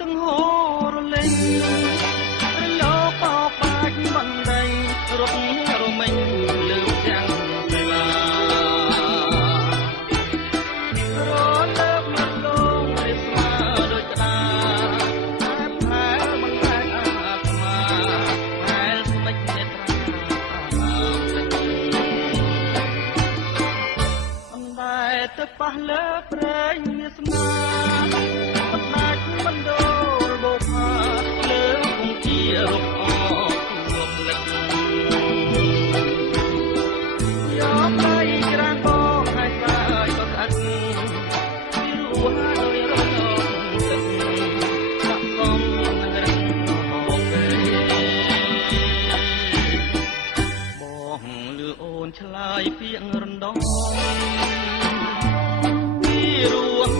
ទាំងហូរលេងរលោបោបាច់បណ្ដេញរត់រមិញលើទាំងកីឡារលើបមកលងរៀបស្មើដូចក្តារផែមិនតែអាត្មាផែស្មិចនេត្រាអណ្ដែតទៅប៉ះលើព្រែងវាស្មាមិនដាច់មិនដូរបោកផាលើគង់ជារំអងរួមលឹកយកដៃច្រានបងឲ្យស្អាយក៏ស្អិតពីរੂដោយរត់ទឹកដាក់កំនឹងរឹងហូបទេបងលឺអូនឆ្លើយពាក្យរំដងពីរួង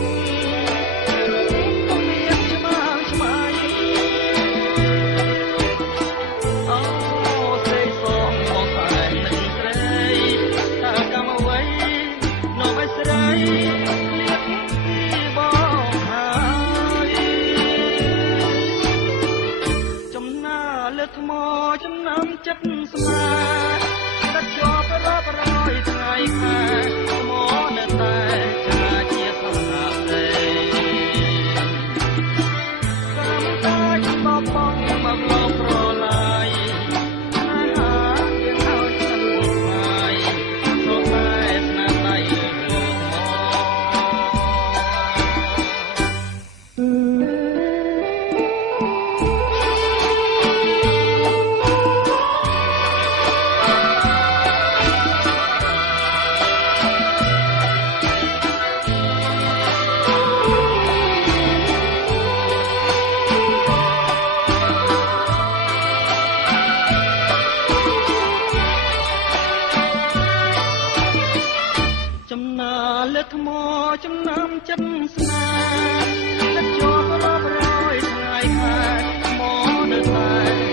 ថ្មចំណាំចិត្តស្មារត់ជាប់រាប់រយថ្ងៃខែថ្មនៅតែចាជាសន្តាទេតាមតែបបងមកលោកប្រឡាយណាយើងឲ្យฉันស្មាយព្រោះតែស្នាដៃលោកលើថ្មចំណាំចិត្តស្នាដឹកជាប់រាប់រយថ្ងៃខែថ្មនៅតែ